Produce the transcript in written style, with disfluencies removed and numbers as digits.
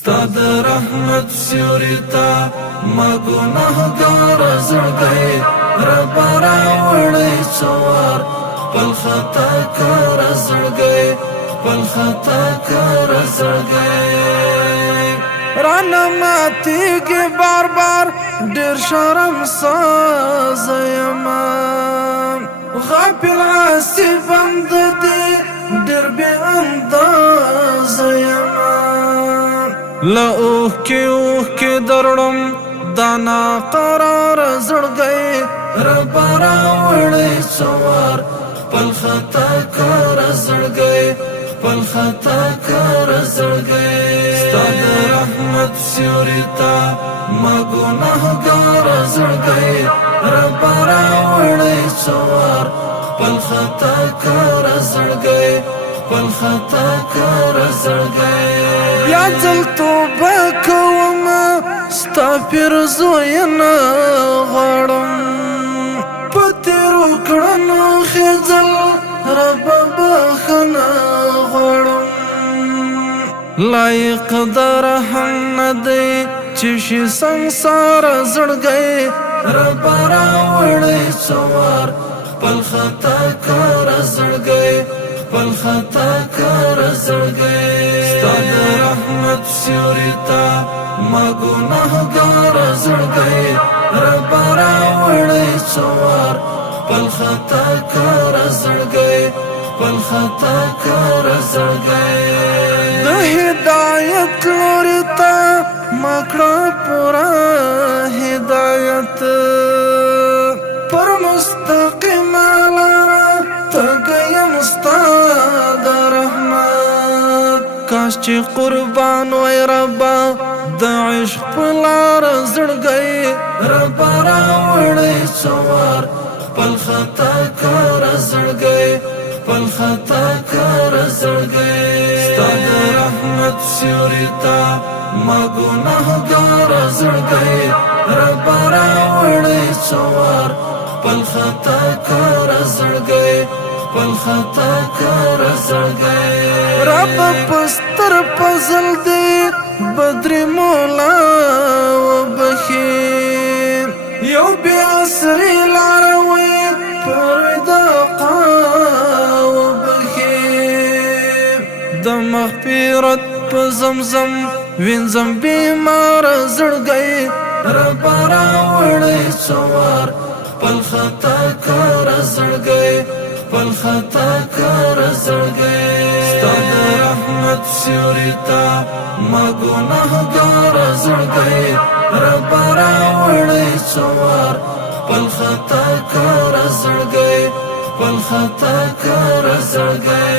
ستاد رحمت سیوریتا ما گناهگار زړګی رب راوړی څوار خپل خطا کار زړګی خپل خطا کار زړګی رانا ماتیږي بار بار ډیر شرم ساز یما غافل عاصی بند دی ډیر بے انداز یما لا اوه کې درړم دانا قرار زړګی رب راوړی څوار خپل خطا کار زړګی خپل خطا کار زړګی ستا د رحمت سیوریتا ما ګناهګار زړګی رب راوړی څوار خپل خطا کار زړګی خپل خطا کار زړګی بیا ځل توبه کوم ستا پیرزوینه غواړم په تیرو کړنو خېځل رب بخښنه غواړم لایق د رحم نه دی چې شي سنګسار زړګی رب راوړی څوار خپل خطا کار زړګی خپل خطا کار زړګی ستا د رحمت سیوریتا ما ګناهګار زړګی رب راوړی څوار خپل خطا کار زړګی خپل خطا کار زړګی د هدایت لوري ته ما کړه پوره هدایت پر مستقیم لاره تګیم ستا د رحمت کاش چې قربان وای ربا د عشق په لار زړګی رب راوړی څوار خپل خطا کار زړګی خپل خطا کار زړګی ستا د رحمت سیوریتا ما ګناهګار زړګی رب راوړی څوار خپل خطا کار زړګی خپل خطا کار زړګی رب پستر پزل دی بدر مولا وبخي یو بیا سری لاروي پر دقا وبخي د مغفرت په زمزم وینځم بیمار زړګی رب راوړی څوار خپل خطا کار زړګی خپل خطا کار زړګی ستا د رحمت سیوریتا ما ګناهګار زړګی رب راوړی څوار خپل خطا کار زړګی خپل خطا کار زړګی